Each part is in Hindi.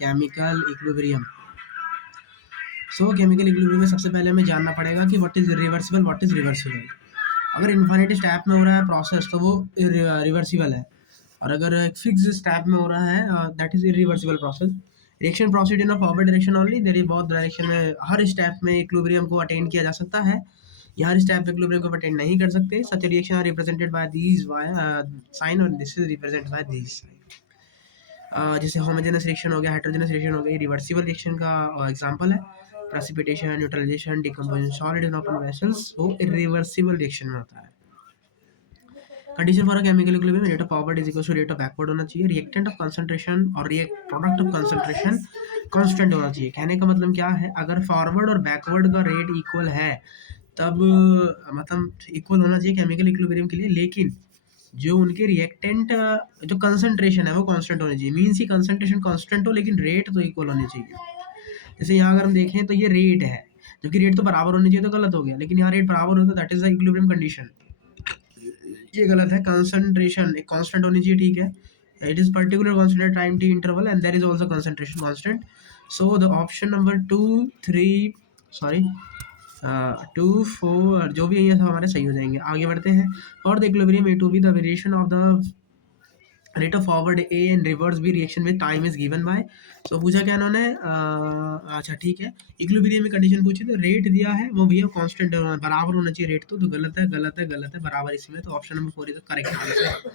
Chemical equilibrium. सो केमिकल इक्विलिब्रियम में सबसे पहले हमें जानना पड़ेगा कि what is reversible, what is reversible. अगर इन्फिनिटी स्टेप में हो रहा है प्रोसेस तो वो रिवर्सिबल है, और अगर फिक्स स्टेप में हो रहा है that is irreversible process. Reaction proceed in forward direction only, there is बहुत डायरेक्शन में हर स्टेप में इक्विलिब्रियम को अटेन किया जा सकता है, या हर स्टेप पे इक्विलिब्रियम को अटेन नहीं कर सकते। Such reaction are represented by these sign, और this is represented by these sign. जैसे होमोजेनस रिएक्शन हो गया, हेटेरोजेनस रिएक्शन हो गई, रिवर्सिबल रिएक्शन का एग्जांपल है। Precipitation, neutralization, decomposition solid in open vessels वो इरिवर्सिबल रिएक्शन में होता है। Condition for a chemical equilibrium, rate of forward is equal to rate of backward होना चाहिए, रिएक्टेंट ऑफ कंसंट्रेशन और react product of concentration constant होना चाहिए। कहने का मतलब क्या है, अगर फॉरवर्ड और बैकवर्ड का रेट इक्वल है तब मतलब इक्वल होना चाहिए केमिकल इक्विलिब्रियम के लिए, लेकिन जो उनके रिएक्टेंट जो कंसंट्रेशन है वो कांस्टेंट होनी चाहिए। मीन्स की कंसंट्रेशन कांस्टेंट हो लेकिन रेट तो इक्वल होनी चाहिए। जैसे यहाँ अगर हम देखें तो ये रेट है, जबकि रेट तो बराबर होनी चाहिए तो गलत हो गया, लेकिन यहाँ रेट बराबर होता है, that is the equilibrium condition. ये गलत है, कंसंट्रेशन एक कांस्टेंट होनी चाहिए, ठीक है। It is particular constant at time T interval and there is also concentration constant. So the option number 2, 3 sorry 2, 4 जो भी है ये सब हमारे सही हो जाएंगे। आगे बढ़ते हैं। और the equilibrium A to B the variation of the rate of forward A and reverse B reaction with time is given by. So पूछा क्या इन्होंने, अच्छा ठीक है, इक्विलिब्रियम में कंडीशन पूछी तो रेट दिया है वो भी कांस्टेंट बराबर होना चाहिए रेट, तो गलत है गलत है गलत है, बराबर इसमें, तो option number 4 is the correct answer.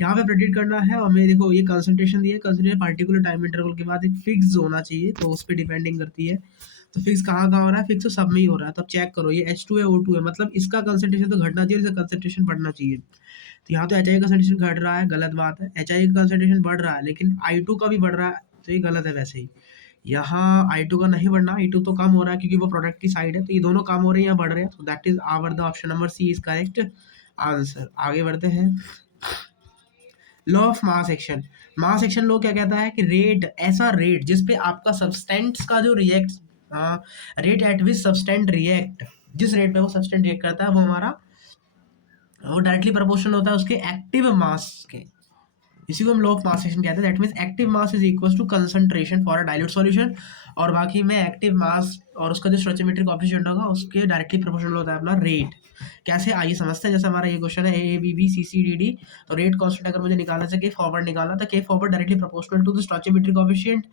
यहाँ पे प्रेडिक्ट करना है, और मैं देखो ये कंसंट्रेशन दिया है, कंसंट्रेशन पार्टिकुलर टाइम इंटरवल के बाद एक फिक्स होना चाहिए, तो उस पर डिपेंडिंग करती है। तो फिक्स कहाँ कहाँ हो रहा है, फिक्स तो सब में ही हो रहा है। तो चेक करो, ये H2 है O2 है, मतलब इसका कंसंट्रेशन तो घटना चाहिए, इसका कंसंट्रेशन बढ़ना चाहिए। तो यहाँ तो एच आई का कंसंट्रेशन घट रहा है, गलत बात है। एच आई का कंसंट्रेशन बढ़ रहा है लेकिन आई टू का भी बढ़ रहा है, तो ये गलत है। वैसे ही यहाँ आई टू का नहीं बढ़ना, आई टू तो कम हो रहा है क्योंकि वो प्रोडक्ट की साइड है, तो ये दोनों कम हो रहे हैं, यहाँ बढ़ रहे हैं, तो that is our the option number C is correct answer. आगे बढ़ते हैं। Law of mass action. Mass action law क्या कहता है कि रेट, ऐसा रेट जिसपे आपका सब्सटेंस का जो react rate at which substance react, जिस रेट पे वो सब्सटेंट रिएक्ट करता है वो हमारा वो डायरेक्टली प्रोपोर्शनल होता है उसके एक्टिव मास के। इसी को हम लॉ ऑफ मास एक्शन कहते हैं। That means active mass is equal to concentration for a dilute solution, और बाकी में एक्टिव मास और उसका जो स्टोइचियोमेट्रिक कोएफिशिएंट होगा उसके डायरेक्टली प्रोपोर्शनल होता है अपना रेट। कैसे, आइए समझते हैं। जैसे हमारा ये क्वेश्चन है A B B C C D D, तो रेट कांस्टेंट अगर मुझे निकालना है, के फॉरवर्ड निकालना, तो K forward directly proportional to the stoichiometric coefficient,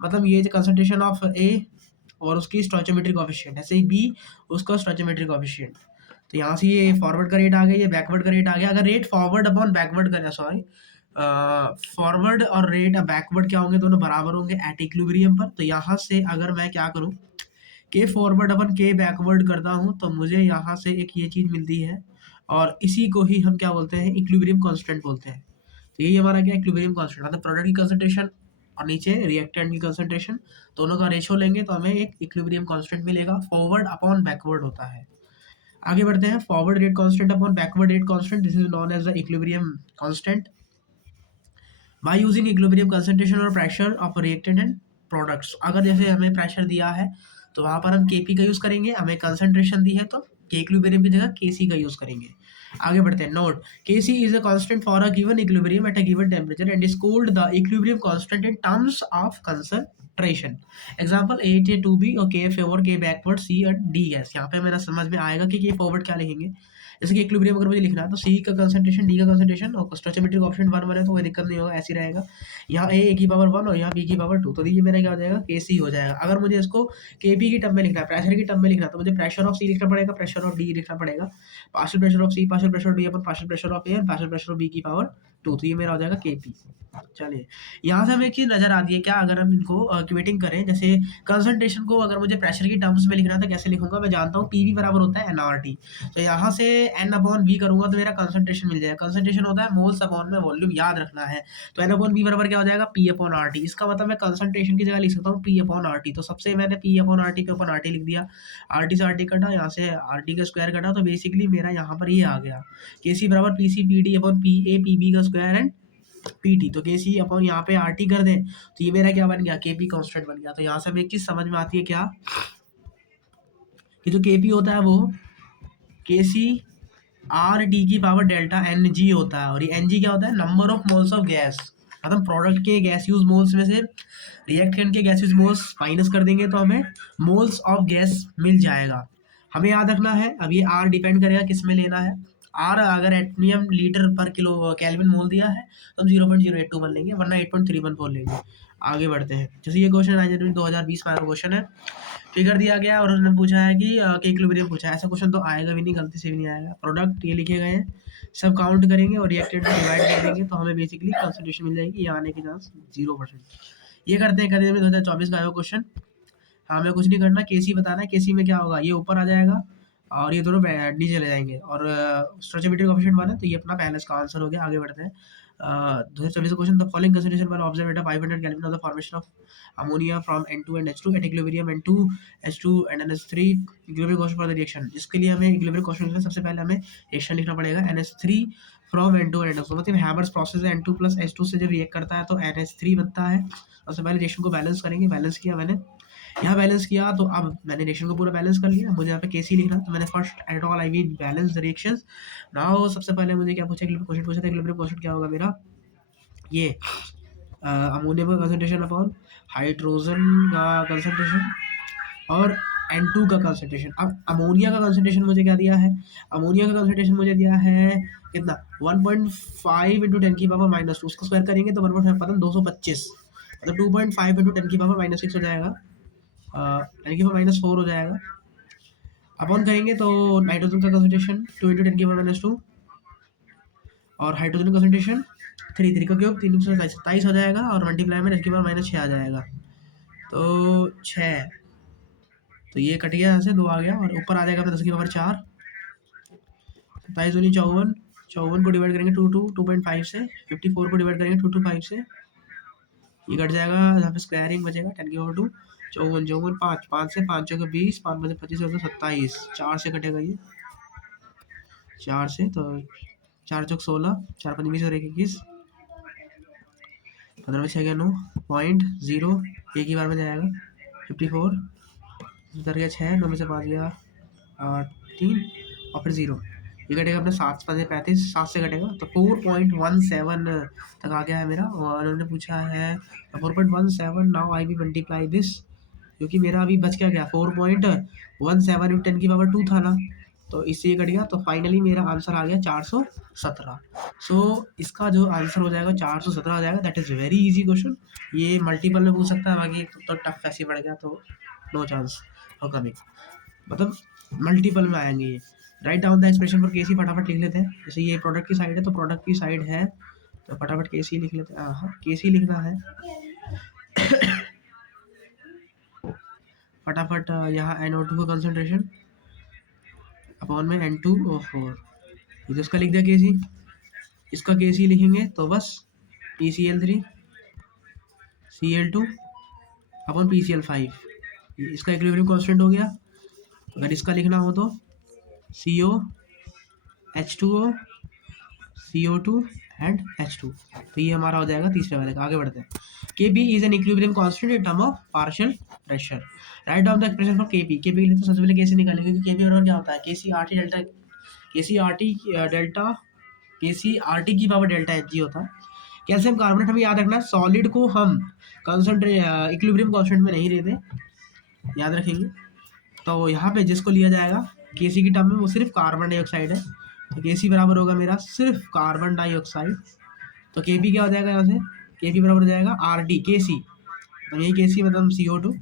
मतलब ये जो कंसंट्रेशन ऑफ ए और उसकी स्टोइचियोमेट्रिक कोएफिशिएंट, ऐसे ही बी उसका स्टोइचियोमेट्रिक कोएफिशिएंट। तो यहाँ से ये फॉरवर्ड का रेट आ गया, ये बैकवर्ड का रेट आ गया। अगर रेट फॉरवर्ड अपॉन बैकवर्ड का, सॉरी फॉरवर्ड और रेट बैकवर्ड क्या होंगे, दोनों बराबर होंगे एट इक्विलिब्रियम पर। तो यहाँ से अगर मैं क्या करूँ, के फॉरवर्ड अपन के बैकवर्ड करता हूँ, तो मुझे यहाँ से एक ये चीज़ मिलती है, और इसी को ही हम क्या बोलते हैं, इक्विलिब्रियम कांस्टेंट बोलते हैं। तो यही हमारा क्या, इक्विलिब्रियम कांस्टेंट, मतलब प्रोडक्ट की कंसंट्रेशन और नीचे रिएक्टेंट की कंसंट्रेशन, दोनों का रेशो लेंगे तो हमें एक इक्विलिब्रियम कांस्टेंट मिलेगा। फॉरवर्ड अपॉन बैकवर्ड होता है। आगे बढ़ते हैं। Forward rate constant upon backward rate constant, this is known as the equilibrium constant by using equilibrium concentration और pressure of reactant and products. अगर जैसे हमें प्रेशर दिया है तो वहां पर हम केपी का यूज करेंगे, हमें कंसंट्रेशन दी है तो के इक्विलिब्रियम की जगह केसी का यूज करेंगे। आगे बढ़ते हैं। Note, KC is a constant for a given equilibrium at a given temperature and is called the equilibrium constant in terms of concentration. Example A टे टू बी और K forward K backward C and D gas. यहाँ पे मेरा समझ में आएगा कि के फॉरवर्ड क्या लिखेंगे। जैसे कि इक्विलिब्रियम अगर मुझे लिखना है तो सी का कंसंट्रेशन, डी का कंसंट्रेशन, और स्टोइचियोमेट्रिक कोएफिशिएंट 1 1 है तो कोई दिक्कत नहीं होगा, ऐसे ही रहेगा। यहाँ ए की पावर 1 और यहाँ बी की पावर 2, तो ये मेरा क्या हो जाएगा, के सी हो जाएगा। अगर मुझे इसको के पी की टर्म में लिखना है, प्रेशर की टर्म में लिखना है, तो मुझे प्रेशर ऑफ सी लिखना पड़ेगा, प्रेशर ऑफ डी लिखना पड़ेगा, partial pressure of C, partial pressure of D अपन partial pressure of A and partial pressure of B की पावर 2, तो ये मेरा हो जाएगा के पी। चलिए, यहाँ से हमें एक चीज नजर आती है क्या, अगर हम इनको इक्वेटिंग करें, जैसे कंसंट्रेशन को अगर मुझे प्रेशर की टर्म्स में लिखना था कैसे लिखूंगा, मैं जानता हूँ पीवी बराबर होता है एनआरटी, तो यहाँ से एन अपॉन वी करूंगा तो मेरा कंसंट्रेशन मिल जाएगा। कंसंट्रेशन होता है मोल्स अपॉन में वॉल्यूम, याद रखना है। तो एन अपॉन वी बराबर क्या हो जाएगा, पी अपॉन आर टी। इसका मतलब मैं कंसंट्रेशन की जगह लिख सकता हूँ पी अपॉन आर टी। तो सबसे मैंने पी अपॉन आर टी पे अपॉन आर टी लिख दिया, आर टी से आर टी कटा, यहाँ से आर टी का स्क्वायर कटा, तो बेसिकली मेरा यहाँ पर ये आ गया, के सी बराबर P C P D upon P A P B का स्क्वायर एंड पी टी। तो के सी अपॉन यहाँ पे आर टी कर दें तो ये मेरा क्या बन गया, के पी कॉन्स्टेंट बन गया। तो यहाँ से हमें एक चीज समझ में आती है क्या, कि जो के पी होता है वो के सी आर टी की पावर डेल्टा एन जी होता है, और ये एन जी क्या होता है, number of moles of gas. अब हम प्रोडक्ट के गैसियस मोल्स में से रिएक्टेंट के गैसियस मोल्स माइनस कर देंगे तो हमें मोल्स ऑफ गैस मिल जाएगा। हमें याद रखना है, अब ये आर डिपेंड करेगा किस में लेना है। आर अगर एटमियम लीटर पर किलो केल्विन मोल दिया है तो हम 0.082 लेंगे, वरना 8.314 लेंगे। आगे बढ़ते हैं। जैसे ये क्वेश्चन आज 2020 में आया क्वेश्चन है, फिगर दिया गया और उसने पूछा है कि इक्विलिब्रियम पूछा है। ऐसा क्वेश्चन तो आएगा भी नहीं, गलती से भी नहीं आएगा। प्रोडक्ट ये लिखे गए हैं, सब काउंट करेंगे और रिएक्टेंट को डिवाइड कर देंगे तो हमें बेसिकली कंसंट्रेशन मिल जाएगी। ये आने की चांस 0%। ये करते हैं करियर में 2024 का आया क्वेश्चन। हमें कुछ नहीं करना, केसी बताना है। केसी में क्या होगा, ये ऊपर आ जाएगा और ये दोनों नीचे चले जाएंगे और स्ट्रेचेबिलिटी कोएफिशिएंट 1 है तो ये अपना पहले इसका आंसर हो गया। आगे बढ़ते हैं। 2024 question, the following consideration were observe eight 500 kelvin of the formation of ammonia from N2 and H2 at equilibrium N2 H2 and NH3 equilibrium question for the reaction. जिसके लिए हमें इक्विलिब्रियम क्वेश्चन लिखना है, सबसे पहले हमें रिएक्शन लिखना पड़ेगा। NH3 from N2 and NH2 मतलब हैमर्स प्रोसेस है, N2 प्लस H2 से जब रिएक्ट करता है तो NH3 बनता है। सबसे पहले रिएक्शन को बैलेंस करेंगे। बैलेंस किया मैंने, यहाँ बैलेंस किया तो अब मैंने रिएक्शन को पूरा बैलेंस कर लिया। मुझे यहाँ पे केसी लिखना है तो मैंने first at all I mean balance the reactions. Now सबसे पहले मुझे क्या पूछा, क्वेश्चन पूछा था इक्विलिब्रियम क्वेश्चन क्या होगा मेरा, ये अमोनियम का कंसंट्रेशन अपॉन हाइड्रोजन का कंसंट्रेशन और N2 का कंसंट्रेशन। अब अमोनिया का कंसंट्रेशन मुझे क्या दिया है, अमोनिया का कंसंट्रेशन मुझे दिया है कितना, 1.5 इंटू 10 की पावर माइनस 2, उसका स्क्वायर करेंगे तो 1.5 पता 225, मतलब 2.5 इंटू 10 की पावर माइनस 6 हो जाएगा, 10 की पावर माइनस 4 हो जाएगा। अपॉन करेंगे तो नाइट्रोजन का कंसंट्रेशन 2 इंटू 10 की पावर माइनस 2 और हाइड्रोजन कंसंट्रेशन 3 का क्यूब 327 हो जाएगा और मल्टीप्लाई में 10 की पावर माइनस 6 आ जाएगा, तो 6। तो ये कट गया, यहाँ से 2 आ गया और ऊपर आ जाएगा अपना 10 की पावर 4, 27 दूनी 54, 54 को डिवाइड करेंगे 2.5 से, 54 को डिवाइड करेंगे 2 से, ये कट जाएगा, यहाँ पे स्क्वायरिंग बचेगा 10 की पावर 2, 54 5, 5 से 5 जगह 20, 5 में से 25 होगा 27, 4 से कटेगा ये, 4 से तो 4 चौक 16, 4 5 20 और 1 21, 15 में 6 गया 9, 0.0 एक ही बार में जाएगा 54, उधर गया 6, 9 में से 5 गया 3 और फिर 0, ये कटेगा अपने 7 5 35, 7 से कटेगा तो 4.17 तक आ गया है मेरा। और उन्होंने पूछा है 4.17, now I will multiply this, क्योंकि मेरा अभी बच क्या गया 4.17 इंटू 10 की पावर 2 था ना, तो इससे ये कट गया तो फाइनली मेरा आंसर आ गया 417। सो इसका जो आंसर हो जाएगा 417 हो जाएगा। That is very easy question. ये मल्टीपल में पूछ सकता है, बाकी तो टफ ऐसे पड़ गया तो नो चांस ऑफ कमिंग, मतलब मल्टीपल में आएंगे ये। Write down the expression for KC, फटाफट लिख लेते हैं। जैसे ये प्रोडक्ट की साइड है तो प्रोडक्ट की साइड है तो फटाफट केसी लिख लेते हैं। हाँ केसी लिखना है फटाफट। यहाँ NO2 का कंसंट्रेशन अपॉन में N2O4, ये तो इसका लिख दिया केसी, इसका केसी लिखेंगे तो बस PCl3 Cl2 अपॉन PCl5, इसका इक्विलिब्रियम कांस्टेंट हो गया। अगर इसका लिखना हो तो CO H2O CO2 and H2, तो ये हमारा हो जाएगा तीसरे वाले का। आगे बढ़ते हैं। Kb is an equilibrium constant in term of partial pressure. Right down the expression for Kp। Kp के लिए तो सबसे पहले कैसे निकालेंगे, क्योंकि Kp बराबर क्या होता है, KCRT डेल्टा, KCRT की पावर डेल्टा Hg होता है। कैल्शियम कार्बोनेट हमें याद रखना है, सॉलिड को हम इक्विलिब्रियम कांस्टेंट में नहीं लेते, याद रखेंगे। तो यहाँ पे जिसको लिया जाएगा Kc की टर्म में वो सिर्फ कार्बन डाइऑक्साइड है, तो Kc बराबर होगा मेरा सिर्फ कार्बन डाइऑक्साइड। तो Kp क्या हो जाएगा, यहाँ से Kp बराबर हो जाएगा RD Kc, तो यही Kc मतलब CO2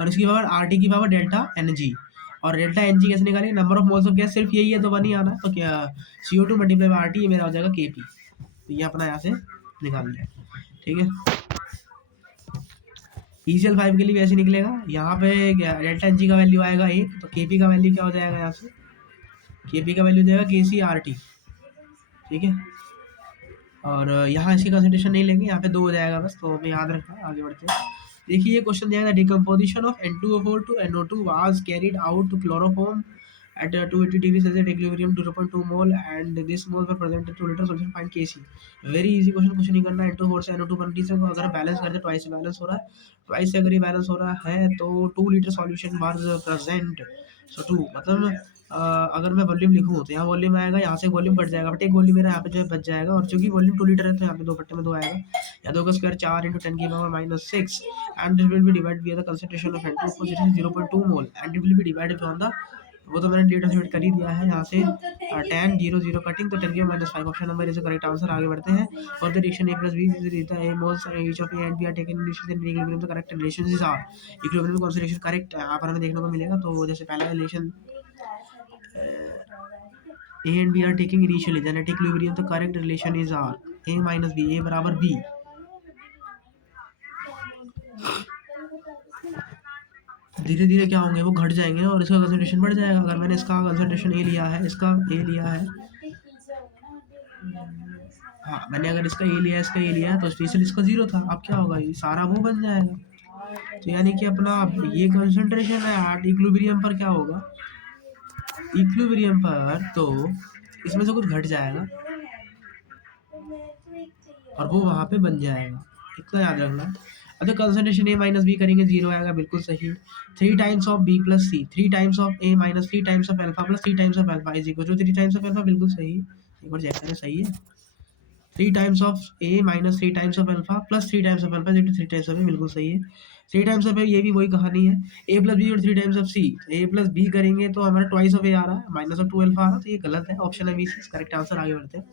और इसकी पावर RT की पावर डेल्टा Ng, और डेल्टा Ng कैसे निकालेंगे, number of moles of gas सिर्फ यही है तो 1 ही आना, तो क्या CO2 मल्टीप्लाई बाय RT, ये मेरा हो जाएगा Kp। तो ये अपना यहाँ से निकाल लिया, ठीक है। PCl5 के लिए वैसे निकलेगा, यहाँ पे डेल्टा Ng का वैल्यू आएगा 1, तो Kp का वैल्यू क्या हो जाएगा, यहाँ से Kp का वैल्यू हो जाएगा KCRT, ठीक है। और यहाँ इसकी कंसंट्रेशन नहीं लेंगे, यहाँ पे 2 हो जाएगा बस, तो हमें याद रखना है। आगे बढ़ते हैं। देखिए ये क्वेश्चन दिया है, decomposition of N2O4 to NO2 was carried out to chloroform at 280 degrees Celsius equilibrium 0.2 mole and this mole were present in 2 liter solution, find Kc। Very easy question, कुछ नहीं करना। N2O4 से NO2 कंडीशन को अगर बैलेंस करते ट्वाइस बैलेंस हो रहा है, ट्वाइस से अगर ये बैलेंस हो रहा है तो 2 लीटर सॉल्यूशन वाज प्रेजेंट, सो 2 मतलब अगर मैं वॉल्यूम लिखूँ तो यहाँ वॉल्यूम आएगा, यहाँ से वॉल्यूम कट जाएगा, बट एक वॉल्यूम मेरा यहाँ पे जो है बच जाएगा, और चूंकि वॉल्यूम 2 लीटर है तो यहाँ पे 2 बट्टे में 2 आएगा, या 2 का स्क्वायर 4 × 10 की power -6, and this will be divided by the concentration of N2 which is 0.2 mole, and it will be divided on the, वो तो मैंने डेटा डिवाइड कर ही दिया है यहाँ से, 10 0 0 कटिंग, तो 10 की -5 option number is correct answer. आगे बढ़ते हैं। For the reaction A + B is the A moles each of A and B are taken in relation, then equilibrium the correct relations are, equilibrium में कौन सा रिलेशन करेक्ट है यहाँ पर हमें देखने को मिलेगा। तो जैसे पहला relation A and B are taking initially, then at equilibrium the correct relation is R, A - B, A बराबर B। धीरे धीरे क्या होंगे, वो घट जाएंगे और इसका कंसंट्रेशन बढ़ जाएगा। अगर मैंने इसका कंसंट्रेशन ए लिया है, इसका ए लिया है, हाँ मैंने अगर इसका ए लिया है, इसका ए लिया है, तो स्पेशल इसका 0 था, अब क्या होगा, ये सारा वो बन जाएगा। तो यानी कि अपना ये कंसंट्रेशन है एट इक्विलिब्रियम पर क्या होगा, इक्विलिब्रियम पर तो इसमें से कुछ घट जाएगा और वो वहाँ पे बन जाएगा, इतना याद रखना। अब तो कंसंट्रेशन A - B करेंगे 0 आएगा, बिल्कुल सही। 3 times of B + C, 3 times of A - 3 times of alpha plus 3 times of alpha is equal to 3 times of alpha, बिल्कुल सही। एक बार चेक करें, सही है। 3 times of A - 3 times of alpha plus 3 times of alpha is equal to 3 times of A, बिल्कुल सही है। 3 टाइम्स ऑफ A, ये भी वही कहानी है। A + B और 3 times of C, A + B करेंगे तो हमारा ट्वाइस ऑफ A आ रहा है, -2 अल्फा आ रहा है, तो ये गलत है, ऑप्शन है B करेक्ट आंसर। आगे बढ़ते हैं।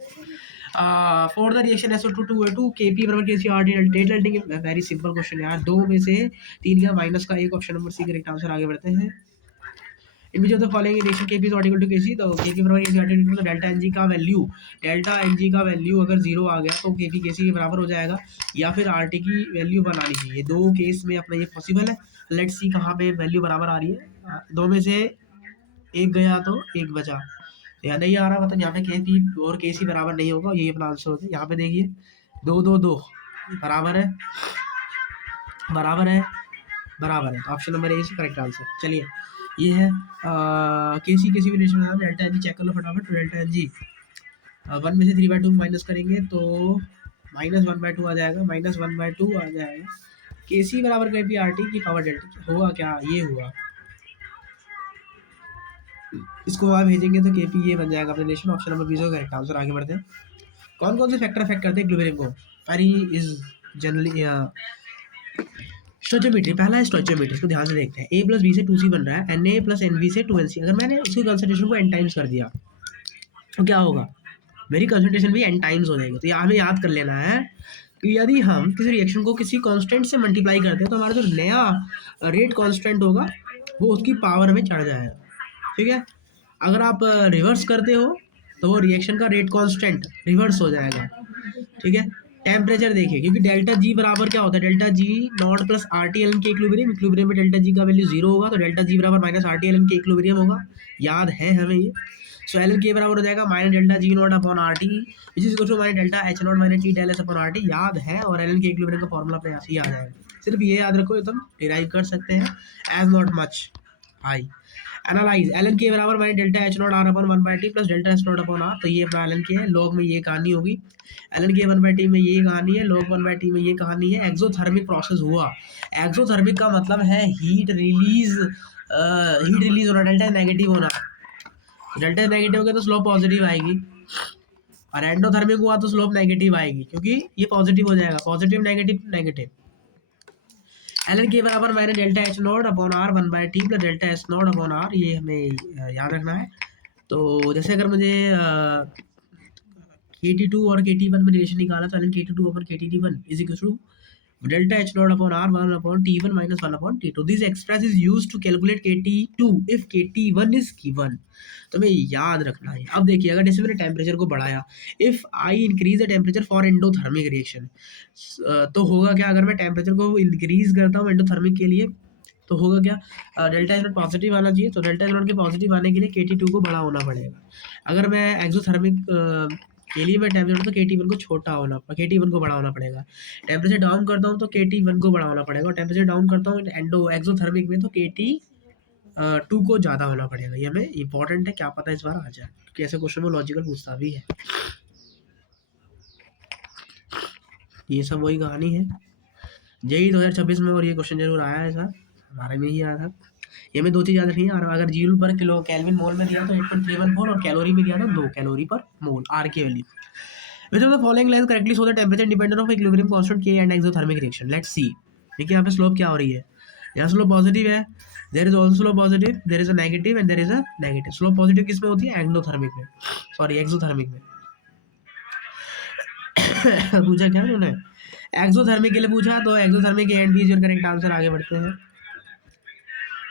For the reaction SO2 Kp बराबर KCRT delta, very simple question है यार, दो में से 3 का माइनस का एक, option number C correct answer. आगे बढ़ते हैं। In which of the following reaction Kp is not equal to Kc, तो Kp बराबर KCRT, तो डेल्टा Ng का वैल्यू, डेल्टा Ng का वैल्यू अगर 0 आ गया तो Kp Kc के बराबर हो जाएगा, या फिर RT की वैल्यू बनानी चाहिए। दो केस में अपना ये पॉसिबल है। लेट्स सी कहाँ पे वैल्यू बराबर आ रही है, दो में से एक गया तो एक बचा, यहाँ नहीं आ रहा, मतलब यहाँ पे के पी और के सी बराबर नहीं होगा, यही अपना आंसर होगा। यहाँ पे देखिए 2 2 2 बराबर है, बराबर है, बराबर है, तो option number A correct answer. चलिए ये है के सी भी रिलेशन है, डेल्टा एन जी चेक कर लो फटाफट। तो डेल्टा एन जी 1 में से 3/2 माइनस करेंगे तो -1/2 आ जाएगा, -1/2 आ जाएगा। के सी बराबर के पी आर टी की पावर डेल्टा होगा क्या, ये हुआ, इसको वहाँ भेजेंगे तो के पी ये बन जाएगा अपना relation, option number B correct answer. आगे बढ़ते हैं। कौन कौन से फैक्टर अफेक्ट करते हैं इक्विलिब्रियम को, वेरी इज जनरली स्टोइचियोमेट्री। पहला है स्टोइचियोमेट्री, इसको ध्यान से देखते हैं। A + B से 2C बन रहा है, Na + NV से 2NC, अगर मैंने उसकी कंसंट्रेशन को n टाइम्स कर दिया तो क्या होगा, मेरी कंसंट्रेशन भी n टाइम्स हो जाएगी। तो यहाँ हमें याद कर लेना है कि यदि हम किसी रिएक्शन को किसी कांस्टेंट से मल्टीप्लाई करते हैं तो हमारा जो नया रेट कांस्टेंट होगा वो उसकी पावर में चढ़ जाएगा, ठीक है। अगर आप रिवर्स करते हो तो वो रिएक्शन का रेट कांस्टेंट रिवर्स हो जाएगा, ठीक है। टेम्परेचर देखिए, क्योंकि डेल्टा जी बराबर क्या होता है, delta G naught plus R T L N K equilibrium, equilibrium में डेल्टा जी का वैल्यू 0 होगा, तो डेल्टा जी बराबर minus R T L N K equilibrium होगा, याद है हमें ये। सो एल एन के बराबर हो जाएगा minus delta G naught upon R T, which is equal to minus delta H naught minus T del S upon R T, याद है। और एल एन के इक्विलिब्रियम का फॉर्मूला अपने ऐसे ही आ जाएगा, सिर्फ ये याद रखो, एकदम डिराइव कर सकते हैं as not much high. Analyse L N K बराबर minus delta H naught R upon 1/t plus delta S naught upon R, तो ये अपना एल एन के है। लॉग में ये कहानी होगी, एल एन के 1/t में ये कहानी है, लॉग 1/t में ये कहानी है। एक्सोथर्मिक प्रोसेस हुआ, एक्सोथर्मिक का मतलब है हीट रिलीज, हीट रिलीज होना, डेल्टा नेगेटिव होना। डेल्टा नेगेटिव हो गया तो स्लोप पॉजिटिव आएगी, और एंडोथर्मिक हुआ तो स्लोप नेगेटिव आएगी, क्योंकि ये पॉजिटिव हो जाएगा, positive negative negative. L N K बराबर minus delta H naught upon R 1/t plus delta S naught upon R, ये हमें याद रखना है। तो जैसे अगर मुझे KT2 और KT1 में रिलेशन निकाला, तो KT2 upon KT1 is equal to delta H naught upon R 1 upon T1 minus 1 upon T2. This express is used to calculate KT2 if KT1 is given. तो हमें याद रखना है। अब देखिए, अगर जैसे मैंने टेम्परेचर को बढ़ाया, if I increase the temperature for endothermic reaction, तो होगा क्या, अगर मैं टेम्परेचर को इंक्रीज करता हूँ एंडोथर्मिक के लिए तो होगा क्या, डेल्टा एच नॉट पॉजिटिव आना चाहिए, तो डेल्टा एच नॉट के पॉजिटिव आने के लिए KT2 को बड़ा होना पड़ेगा। अगर मैं एक्सोथर्मिक के लिए मैं टेम्परेचर तो KT1 को छोटा होना, KT1 को बड़ा होना पड़ेगा। टेम्परेचर डाउन करता हूँ तो KT1 को बड़ा होना पड़ेगा, और टेम्परेचर डाउन करता हूँ एंडो एक्सोथर्मिक में तो KT2 को ज़्यादा होना पड़ेगा। ये हमें इंपॉर्टेंट है, क्या पता इस बार आ जाए, क्योंकि ऐसे क्वेश्चन में लॉजिकल पूछता भी है। ये सब वही कहानी है, JEE 2026 में, और ये क्वेश्चन जरूर आया है सर, हमारे में ही आया था। ये में दो चीज़ याद रखनी है। और अगर जूल पर किलो केल्विन मोल में दिया तो 8.314 और कैलोरी में दिया तो 2 कैलोरी पर मोल आर की वैल्यू। Which of the following lines correctly shows the temperature independent of equilibrium constant K and exothermic reaction. Let's see. देखिए यहाँ पे स्लोप क्या हो रही है, यहाँ स्लोप पॉजिटिव है, there is also slope positive, there is a negative and there is a negative. Slope positive किस में होती है, एंडोथर्मिक में, सॉरी एक्सोथर्मिक में। पूछा क्या उन्होंने, एक्सोथर्मिक के लिए पूछा, तो exothermic and B is your correct answer. आगे बढ़ते हैं।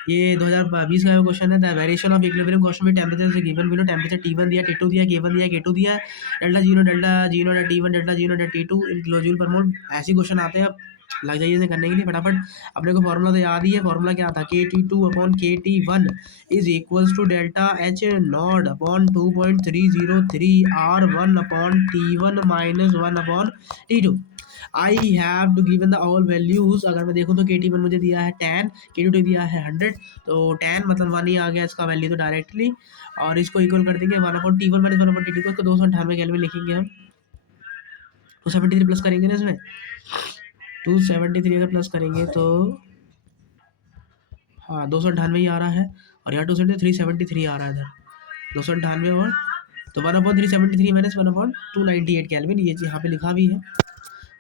ये 2020 का क्वेश्चन है। The variation of equilibrium constant with temperature से गिवन बिलो। टेंपरेचर T1 दिया, T2 दिया, K1 दिया, K2 दिया, delta zero delta T1 delta zero delta T2 in kilo joule per mole. ऐसे क्वेश्चन आते हैं, अब लग जाइए इसे करने के लिए फटाफट। अपने को फॉर्मूला तो याद ही है। फॉर्मूला क्या था, KT2 upon KT1 is equals to delta H naught upon 2.303 R1 upon T1 minus 1 upon T2। I have to given the all values. अगर मैं देखूँ तो KT1 मुझे दिया है 10, KT2 दिया है 100, तो 10 मतलब 1 ही आ गया इसका वैल्यू तो डायरेक्टली। और इसको इक्वल कर देंगे 1 upon T1 minus 1 upon T2 को 298 केल्विन लिखेंगे हम। 273 प्लस करेंगे ना इसमें, 273 अगर प्लस करेंगे तो हाँ 298 ही आ रहा है। और यहाँ 373 आ रहा है इधर 298 और तो 1 अपॉन 373 माइनस 1 अपॉन 298 केल्विन, ये यहाँ पे लिखा भी है।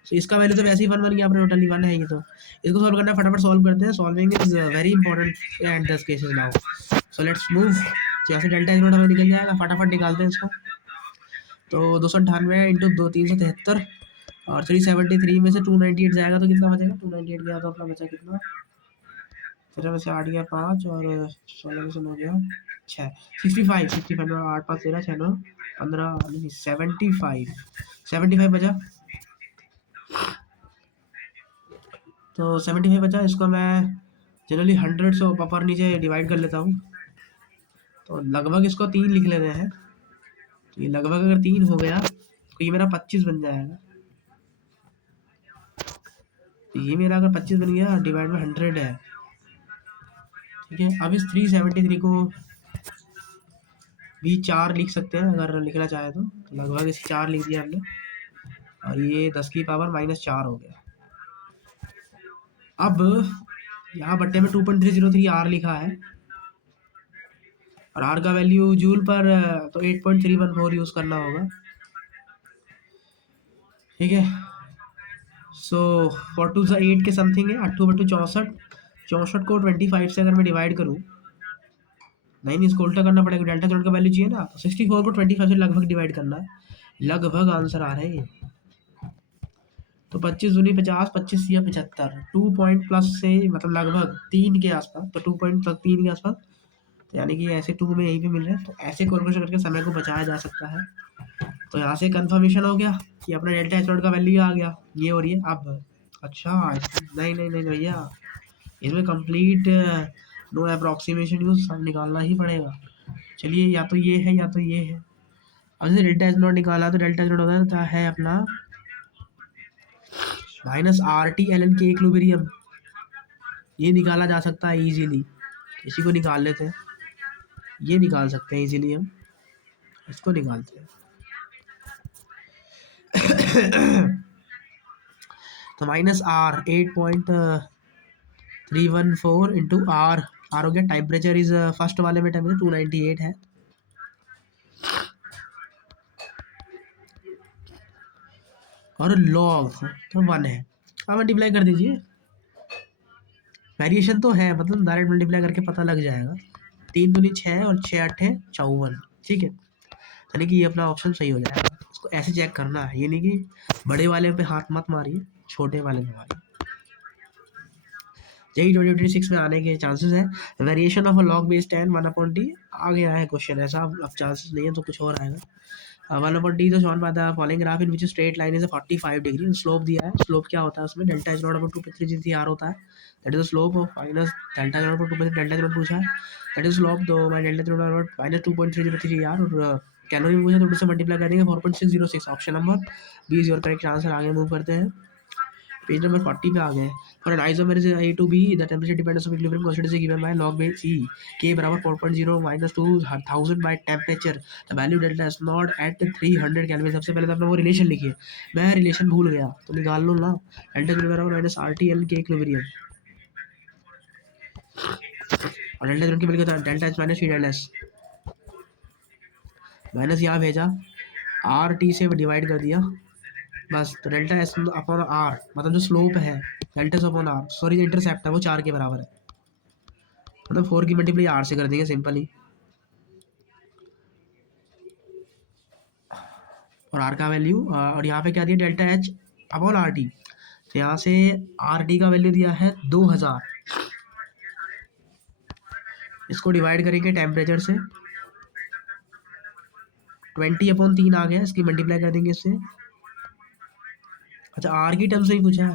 तो इसका वैल्यू तो वैसे ही 1 बन गया अपना, टोटली 1 है ये। तो इसको सॉल्व करना है, फटाफट सॉल्व करते हैं। Solving is very important and this cases now. So let's move. जैसे डेल्टा इज नॉट हमें निकल जाएगा, फटाफट निकालते हैं इसको। तो 298 इंटू 373 और 373 में से 298 जाएगा तो कितना बचेगा, 298 गया तो अपना बचा कितना, 13 में से 8 गया 5 और 16 में से 9 गया 6, 65 में 8 5 13 6 9 15 75 बचा। तो 75 बचा, इसको मैं जनरली 100 से ऊपर नीचे डिवाइड कर लेता हूँ। तो लगभग इसको 3 लिख लेते हैं। तो ये लगभग अगर 3 हो गया तो ये मेरा 25 बन जाएगा। तो ये मेरा अगर 25 बन गया डिवाइड में 100 है, ठीक है। अब इस 373 को भी 4 लिख सकते हैं अगर लिखना चाहे तो लगभग इस 4 लिख दिया हमने। और ये 10 की पावर -4 हो गया। अब यहाँ बट्टे में 2.303 R लिखा है और R का वैल्यू जूल पर तो 8.314 यूज करना होगा, ठीक है। सो 4 2 8 के समथिंग है, 8 बटू 64, 64 को 25 से अगर मैं डिवाइड करूँ, नहीं इसको उल्टा करना पड़ेगा, डेल्टा करंट का वैल्यू चाहिए ना। 64 को 25 से लगभग डिवाइड करना है, लगभग आंसर आ रहे हैं। तो 25 दूनी 50, 25 या 75, 2 पॉइंट प्लस से मतलब लगभग 3 के आसपास, तो 2 पॉइंट तक 3 के आसपास। तो यानी कि ऐसे 2 में यहीं पे मिल रहे हैं, तो ऐसे कैलकुलेशन करके समय को बचाया जा सकता है। तो यहाँ से कंफर्मेशन हो गया कि अपना डेल्टा एच नॉट का वैल्यू आ गया, ये हो रही है अब। अच्छा नहीं नहीं नहीं भैया, इसमें कंप्लीट नो अप्रॉक्सीमेशन यूज निकालना ही पड़ेगा। चलिए या तो ये है या तो ये है। अब जैसे डेल्टा एच नॉट निकाला तो डेल्टा एच नॉट होता है अपना -RT ln K इक्विलिब्रियम। ये निकाला जा सकता है इजीली, इसी को निकाल लेते हैं। ये निकाल सकते हैं इजीली हम, इसको निकालते हैं। तो -R 8.314 इंटू R हो गया। टेम्परेचर इज फर्स्ट वाले में टेम्परेचर 298 है और लॉग तो 1 है। अब मल्टीप्लाई कर दीजिए, वेरिएशन तो है मतलब डायरेक्ट मल्टीप्लाई करके पता लग जाएगा। 3 दूनी 6 और 6 8 54, ठीक है। यानी कि ये अपना ऑप्शन सही हो जाएगा। इसको ऐसे चेक करना है, ये नहीं कि बड़े वाले पे हाथ मत मारिए, छोटे वाले में मारिए। यही 2026 में आने के चांसेस है। Variation of a log base 10 1/t आ गया है क्वेश्चन ऐसा, अब चांसेस नहीं है तो कुछ और आएगा। 1/t तो शॉन पाता है following graph in which straight line is 45 degree. Slope दिया है, स्लोप क्या होता है उसमें, delta H naught upon 2 r होता है, that is the slope of minus delta naught upon 2 delta naught पूछा है, दैट इज स्लोप तो my delta naught minus 2.303 r और कैलोरी पूछा तो 2 से मल्टीप्लाई करेंगे 4.606। Option number B is your correct answer. आगे मूव करते हैं, पेज नंबर 40 पे आ गए। For an isomer A to B the temperature dependence of equilibrium constant is given by log base E k बराबर 4.0 minus 2000 by temperature the value delta S not at 300 kelvin. सबसे पहले तो अपना वो रिलेशन लिखिए, मैं रिलेशन भूल गया तो निकाल लो ना। डेल्टा T बराबर -RT ln K इक्विलिब्रियम। और डेल्टा एच की वैल्यू कितना, delta H minus T delta S, minus यहाँ भेजा, आर टी से डिवाइड कर दिया बस। तो डेल्टा एस अपॉन आर मतलब जो स्लोप है delta S upon R, sorry जो इंटरसेप्ट है वो 4 के बराबर है, मतलब 4 की मल्टीप्लाई आर से कर देंगे सिंपली। और आर का वैल्यू और यहाँ पे क्या दिया, delta H upon R T, तो यहाँ से आर टी का वैल्यू दिया है 2000, इसको डिवाइड करेंगे टेम्परेचर से, 20/3 आ गया, इसकी मल्टीप्लाई कर देंगे इससे। अच्छा आर की टर्म से ही पूछा है,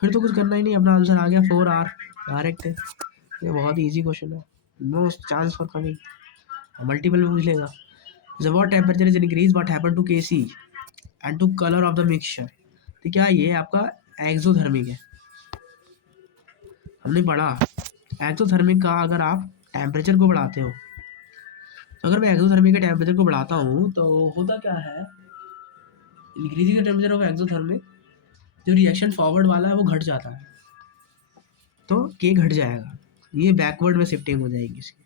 फिर तो कुछ करना ही नहीं, अपना आंसर आ गया 4R डायरेक्ट है। ये बहुत इजी क्वेश्चन है, no chance for coming, multiple में पूछ लेगा। जब what temperature is increase what happen to K C and to colour of the mixture, तो क्या ये आपका एक्सोथर्मिक है, हमने पढ़ा एक्सोथर्मिक का अगर आप टेम्परेचर को बढ़ाते हो, तो अगर मैं एक्सोथर्मिक के टेम्परेचर को बढ़ाता हूँ तो होता क्या है, increasing the temperature of exothermic, जो रिएक्शन फॉरवर्ड वाला है वो घट जाता है, तो के घट जाएगा, ये बैकवर्ड में शिफ्टिंग हो जाएगी इसकी,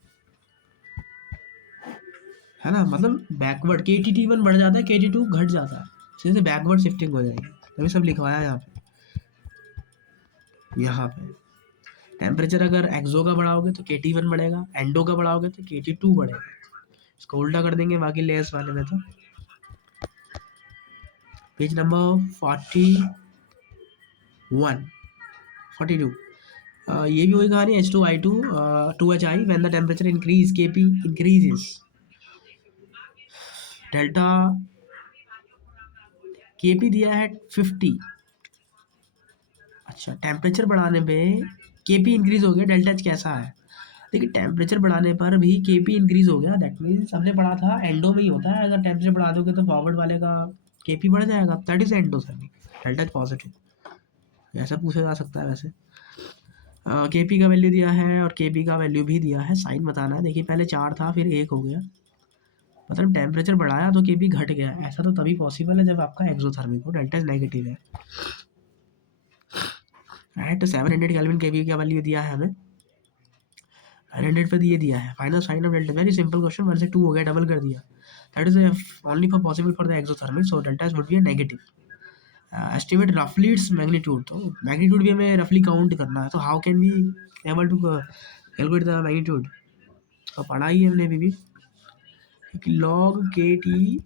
है ना, मतलब बैकवर्ड के टी टी वन बढ़ जाता है, के टी टू घट जाता है, सीधे बैकवर्ड शिफ्टिंग हो जाएगी, तभी सब लिखवाया है यहाँ पे टेम्परेचर अगर एक्सो का बढ़ाओगे तो के टी वन बढ़ेगा, एंडो का बढ़ाओगे तो के टी टू बढ़ेगा, इसको उल्टा कर देंगे बाकी लेयर्स वाले में। तो पेज नंबर 42 ये भी वही कहानी, H2I2 2HI when the temperature increase Kp increases, delta Kp दिया है 50, अच्छा टेम्परेचर बढ़ाने पे Kp इंक्रीज हो गया, डेल्टा एच कैसा है, देखिए टेम्परेचर बढ़ाने पर भी Kp इंक्रीज हो गया, दैट मीन्स हमने पढ़ा था एंडो में ही होता है, अगर टेम्परेचर बढ़ा दोगे तो फॉरवर्ड वाले का Kp बढ़ जाएगा, that is endothermic, delta H positive, ऐसा पूछा जा सकता है वैसे। Kp का वैल्यू दिया है और Kp का वैल्यू भी दिया है, साइन बताना है, देखिए पहले 4 था फिर 1 हो गया, मतलब टेम्परेचर बढ़ाया तो Kp घट गया, ऐसा तो तभी पॉसिबल है जब आपका एक्सोथर्मिक हो, डेल्टा एच नेगेटिव है, राइट। 700 केल्विन Kp का वैल्यू दिया है हमें, 900 पे ये दिया है, final sign of delta, very simple question, 1 से 2 हो गया, डबल कर दिया, that is only for possible for the exothermic, so delta H would be negative. Estimate रफली इट्स मैग्नीट्यूड, तो मैग्नीट्यूड भी हमें रफली काउंट करना है, तो how can we able to calculate the magnitude, तो पढ़ा ही हमने भी लॉग के टी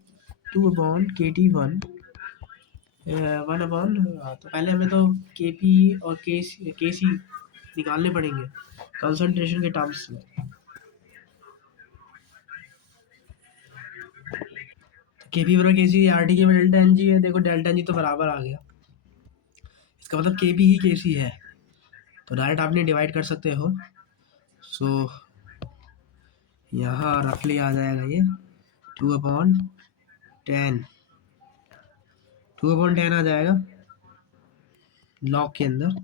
2 अपॉन के टी 1 1 अपॉन, तो पहले हमें तो के पी और के सी निकालने पड़ेंगे कंसंट्रेशन के टर्म्स में, के पी बराबर के सी, आर टी के में डेल्टा एन जी है, देखो डेल्टा एन जी तो बराबर आ गया, इसका मतलब के पी ही के सी है, तो डायरेक्ट आपने डिवाइड कर सकते हो, सो यहाँ रफली आ जाएगा ये 2/10, 2/10 आ जाएगा लॉग के अंदर,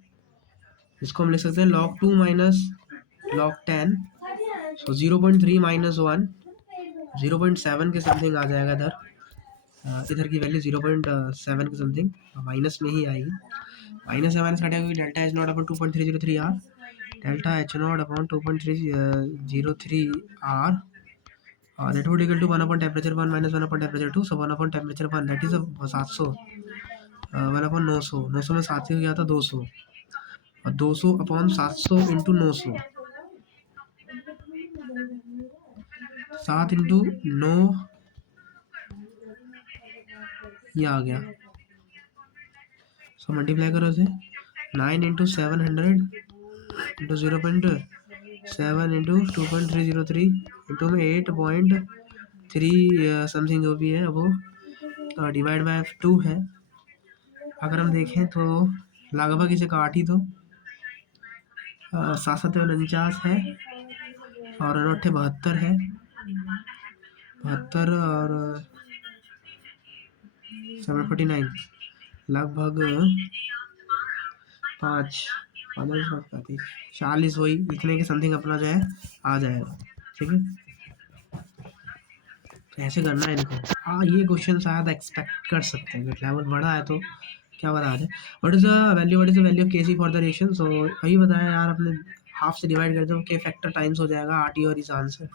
इसको हम लिख सकते हैं log 2 माइनस log 10, सो 0.3 माइनस 1 0.7 के समथिंग आ जाएगा इधर, इधर की वैल्यू 0.7 के समथिंग माइनस में ही आएगी, माइनस से माइनस कटेगा, delta H naught upon 2.303 R, delta H naught upon 2.303 R, that would equal to 1 upon temperature 1 minus 1 upon temperature 2, so 1 upon temperature 1 that is 700, 1 upon 900, 900 में 7 से गया था 200, और 200 अपॉन 700 इंटू 900, 7 इंटू 9 ये आ गया, सो मल्टीप्लाई करो इसे, 9 इंटू 700 इंटू 0.7 इंटू 2.303 इंटू में 8.3 समथिंग जो भी है वो डिवाइड बाय 2 है, अगर हम देखें तो लगभग इसे काट ही दो, 7 7 49 है और 8 72 है, 72 और 749 लगभग 5 40, वही इतने के समथिंग अपना जो है आ जाएगा, ठीक है, तो ऐसे करना है इनको। हाँ ये क्वेश्चन शायद एक्सपेक्ट कर सकते हैं, लेवल बड़ा है तो क्या बता दें, what is the value of के सी फॉर द रिएक्शन, सो वही बताया यार अपने, हाफ से डिवाइड कर दो, के फैक्टर टाइम्स हो जाएगा आरटी और इस आंसर।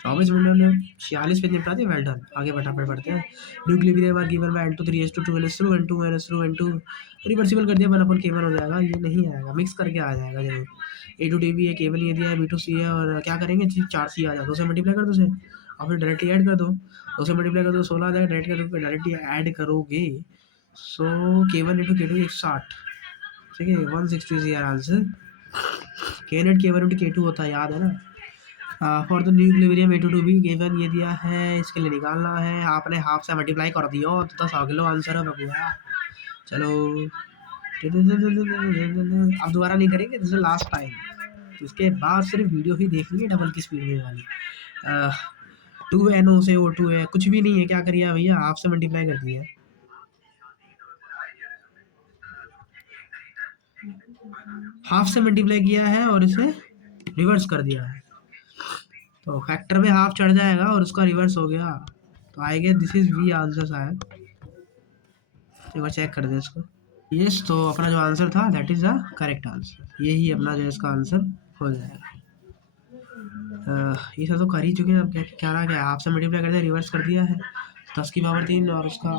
24 मिनट में 46 पेज निपटा दिए, वेल डन। आगे फटाफट बढ़ते हैं। Nuclear bar given by n2 3s2 2l through n2 minus through n2 reversible कर दिया, 1/k1 हो जाएगा। ये नहीं आएगा, मिक्स करके आ जाएगा जरूर। a2d भी है, केवल ये दिया है, b2c है, और क्या करेंगे 4c आ जाए, 2 से मल्टीप्लाई कर दो उसे, और फिर डायरेक्टली ऐड कर दो। 2 से मल्टीप्लाई कर दो 16 आ जाएगा, डायरेक्टली ऐड करोगे। सो k1 इंटू k2 160, ठीक है, 160 इज यार answer. k0 k1 into k2 होता है, याद है ना। For the new equilibrium a2 भी गिवन ये दिया है, इसके लिए निकालना है। आपने हाफ से मल्टीप्लाई कर दिया तो 10 आ किलो आंसर है बबुआ। चलो अब दोबारा नहीं करेंगे, दिस इज लास्ट टाइम। तो इसके बाद सिर्फ वीडियो ही देखनी है डबल की स्पीड में वाली। 2NO से O2 है, कुछ भी नहीं है, क्या करिए भैया, हाफ से मल्टीप्लाई कर दिया। हाफ से मल्टीप्लाई किया है और इसे रिवर्स कर दिया है, तो फैक्टर में हाफ चढ़ जाएगा और उसका रिवर्स हो गया, तो आएगा दिस इज वी आंसर शायद। एक बार चेक कर दे इसको। यस, तो अपना जो आंसर था that is the correct answer, यही अपना जो इसका आंसर हो जाएगा। ये सब तो कर ही चुके हैं, अब क्या क्या रहा, क्या हाफ से मल्टीप्लाई कर दिया, रिवर्स कर दिया है, 10 की पावर 3 और उसका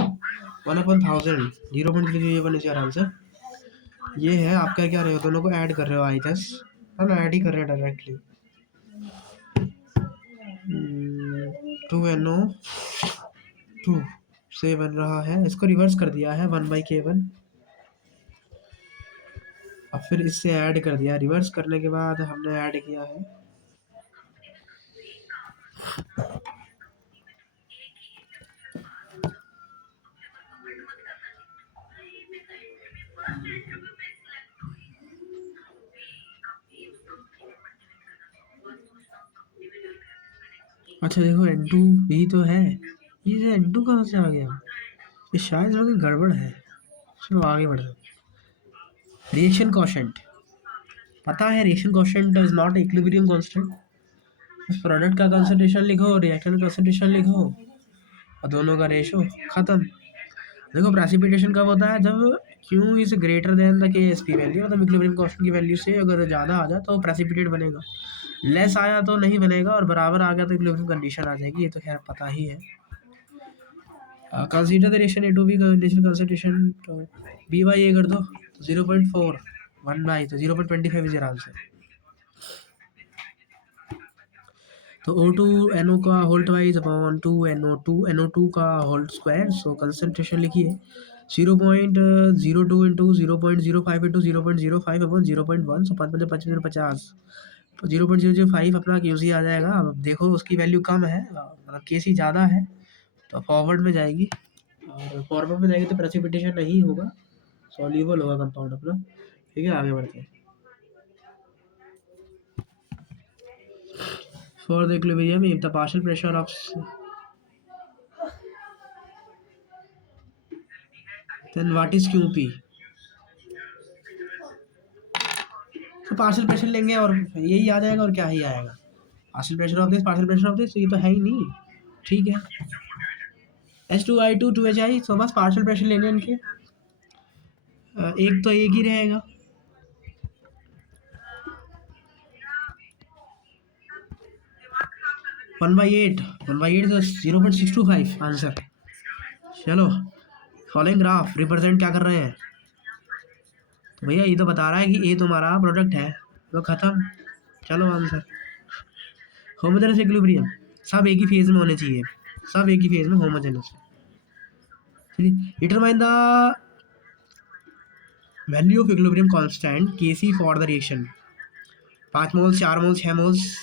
1/1000 0.3 इज योर आंसर। ये है, आप क्या रहे हो, दोनों को ऐड कर रहे हो, आई दस है ना, ऐड ही कर रहे हैं डायरेक्टली। 2NO2 से बन रहा है, इसको रिवर्स कर दिया है 1/k1, और फिर इससे ऐड कर दिया, रिवर्स करने के बाद हमने ऐड किया है। अच्छा देखो N2 भी तो है, ये N2 कहाँ से आ गया, ये शायद कोई गड़बड़ है। चलो आगे बढ़ते हैं। रिएक्शन कोशेंट, पता है reaction quotient is not equilibrium constant. उस प्रोडक्ट का कंसंट्रेशन लिखो, रिएक्शन का कंसंट्रेशन लिखो, और दोनों का रेशो खत्म। देखो प्रेसिपिटेशन कब होता है, जब Q is greater than the Ksp value, मतलब इक्विलिब्रियम कांस्टेंट की वैल्यू से अगर ज़्यादा आ जाए तो प्रेसिपिटेट बनेगा, लेस आया तो नहीं बनेगा, और बराबर आ गया तो इक्विलिब्रियम कंडीशन आ जाएगी, ये तो खैर पता ही है। Consider the reaction A2B initial concentration, तो B/A कर दो, 0.4 1/, तो 0.25 इज योर आंसर। तो O2NO का होल ट्वाइस अपॉन 2NO2 का होल स्क्वायर, सो कंसंट्रेशन लिखिए 0.02 इंटू 0.05 इंटू 0.05 अपॉन 0.1, सो 5×5 = 50, तो 0.005 अपना QC आ जाएगा। अब देखो उसकी वैल्यू कम है, मतलब KC ज़्यादा है, तो फॉरवर्ड में जाएगी, और फॉरवर्ड में जाएगी तो प्रेसिपिटेशन नहीं होगा, सॉल्यूबल होगा कंपाउंड अपना। ठीक है, आगे बढ़ते हैं। For the equilibrium, if the partial pressure of then what is QP? तो पार्शियल प्रेशर लेंगे और यही आ जाएगा, और क्या ही आएगा, partial pressure of this, partial pressure of this, ये तो है ही नहीं। ठीक है, H2I2 2HI, तो बस पार्शियल प्रेशर लेने इनके, एक तो एक ही रहेगा, वन बाई एट 0.625 आंसर। चलो फॉलोइंग ग्राफ रिप्रेजेंट क्या कर रहे हैं, तो भैया ये तो बता रहा है कि ए तुम्हारा प्रोडक्ट है, तो खत्म। चलो आंसर, होमोजेनस इक्विलिब्रियम, सब एक ही फेज में होने चाहिए, सब एक ही फेज में homogeneous. Determine the value of equilibrium constant Kc for the reaction, 5 moles 4 moles 6 moles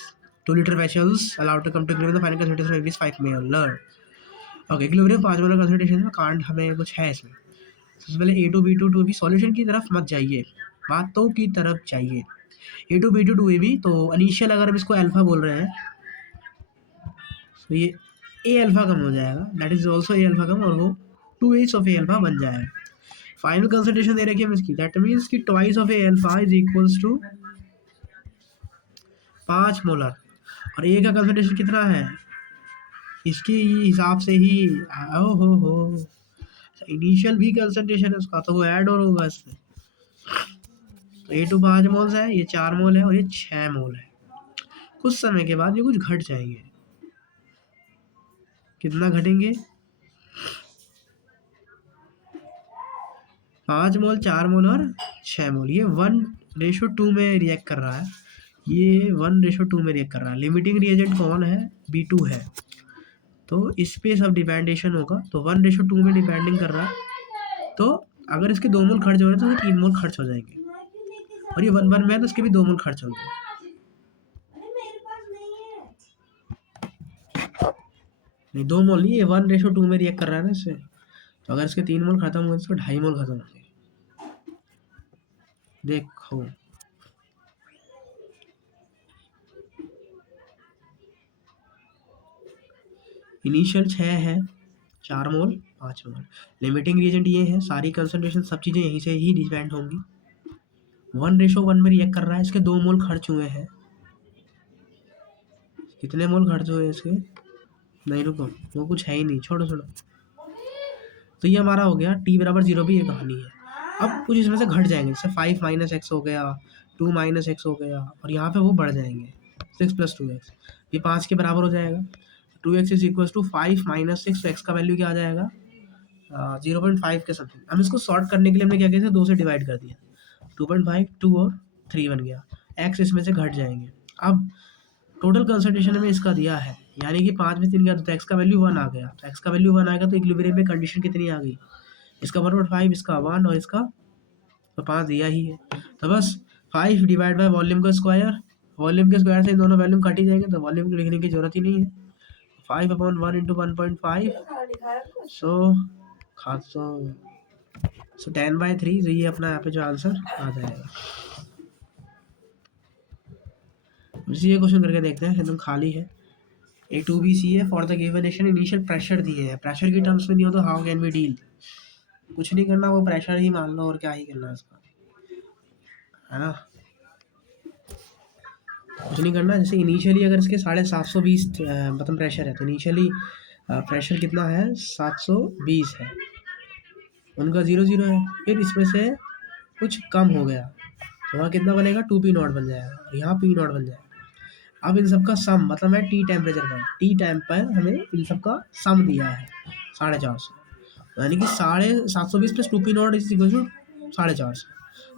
2 litre vessels allowed to come to equilibrium, the final concentration is 5 molar. Okay, equilibrium 5 molar concentration में कांड हमें कुछ है इसमें। सबसे पहले A2B2 2AB सॉल्यूशन की तरफ मत जाइए, बातों की तरफ चाहिए। A2B2 2AB, तो इनिशियल अगर हम इसको अल्फा बोल रहे हैं, तो ये ए अल्फा कम हो जाएगा, that is also A alpha कम, और वो 2H ऑफ ए अल्फा बन जाएगा। फाइनल कंसंट्रेशन दे रखी है इसकी, दैट मीन्स कि twice of A alpha is equals to 5 molar, और ए का कंसंट्रेशन कितना है, इसके हिसाब से ही, ओ हो इनिशियल भी कंसंट्रेशन है उसका, तो वो ऐड और होगा इसमें, तो A2 5 मोल्स है, ये 4 मोल है और ये 6 मोल है। कुछ समय के बाद ये कुछ घट जाएंगे। कितना घटेंगे? 5 मोल, 4 मोल और 6 मोल। ये 1:2 में रिएक्ट कर रहा है, ये 1:2 में रिएक्ट कर रहा है। लिमिटिंग रिएजेंट कौन है? B2 है। तो इस पे सब डिपेंडेशन होगा, तो 1:2 में डिपेंडिंग कर रहा है। तो अगर इसके 2 मोल खर्च हो रहे हैं तो ये 3 मोल खर्च हो जाएंगे, और ये 1:1 में है तो इसके भी 2 मोल खर्च होंगे। नहीं, 2 मोल नहीं, ये 1:2 में रिएक्ट कर रहा है ना इससे, तो अगर इसके 3 मोल खत्म हुए तो इसके 2.5 मोल खत्म होंगे। देखो इनिशियल 6 है, 4 मोल 5 मोल। लिमिटिंग रिएजेंट ये है, सारी कंसंट्रेशन सब चीज़ें यहीं से ही डिपेंड होंगी। 1:1 में रिएक्ट कर रहा है, इसके 2 मोल खर्च हुए हैं। कितने मोल खर्च हुए इसके? नहीं रुको, वो कुछ है ही नहीं, छोड़ो छोड़ो। तो ये हमारा हो गया t बराबर 0 भी ये कहानी है। अब कुछ इसमें से घट जाएंगे, जैसे 5 - x हो गया, 2 - x हो गया, और यहाँ पे वो बढ़ जाएंगे 6 + 2x, ये 5 के बराबर हो जाएगा। 2x = 5 - 6, तो x का वैल्यू क्या आ जाएगा? 0.5 के समथिंग। हम इसको सॉर्ट करने के लिए हमने क्या किया था, 2 से डिवाइड कर दिया, 2.5, 2 और 3 बन गया। x इसमें से घट जाएंगे। अब टोटल कंसंट्रेशन में इसका दिया है, यानी कि 5 में 3 गया तो x का वैल्यू 1 आ गया। तो x का वैल्यू 1 आएगा तो इक्विलिब्रियम में कंडीशन कितनी आ गई? इसका 1/5, इसका 1 और इसका तो 5 दिया ही है। तो बस 5 डिवाइड बाय वॉल्यूम का स्क्वायर, वॉल्यूम के स्क्वायर से इन दोनों वॉल्यूम कट ही जाएंगे, तो वॉल्यूम को लिखने की जरूरत ही नहीं है। 5/1 × 1.5, सो सो 10/3। तो ये अपना यहाँ पे जो आंसर आ जाएगा। इसी ये क्वेश्चन करके देखते हैं, एकदम खाली है। A2BC है, for the given equation initial pressure दिए हैं। प्रेशर की टर्म्स में नहीं हो तो हाउ कैन वी डील? कुछ नहीं करना, वो प्रेशर ही मान लो, और क्या ही करना है इसका, है ना। कुछ नहीं करना। जैसे इनिशियली अगर इसके 720 मतलब प्रेशर है, तो इनिशियली प्रेशर कितना है? 720 है। उनका 0 है, फिर इसमें से कुछ कम हो गया तो वहाँ कितना बनेगा? 2P0 बन जाएगा, और यहाँ P0 बन जाएगा। अब इन सबका सम, मतलब है टी टेम्परेचर पर, टी टाइम पर हमें इन सबका सम दिया है 450, यानी कि 720 + 2P0 = 450।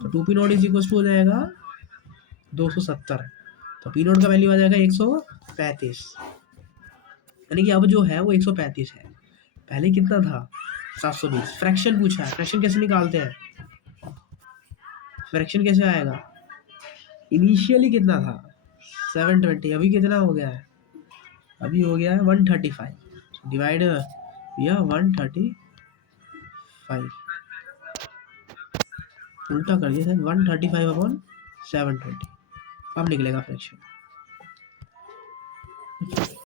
तो 2P0 = हो जाएगा 270। तो P0 का वैल्यू आ जाएगा 135, यानी कि अब जो है वो 135 है। पहले कितना था? 720। फ्रैक्शन पूछा है, फ्रैक्शन कैसे निकालते हैं? फ्रैक्शन कैसे आएगा? इनिशियली कितना था? 720, अभी कितना हो गया है? अभी हो गया है 135, डिवाइड या 135, उल्टा कर दिया था, 135/720। अब निकलेगा फ्रैक्शन।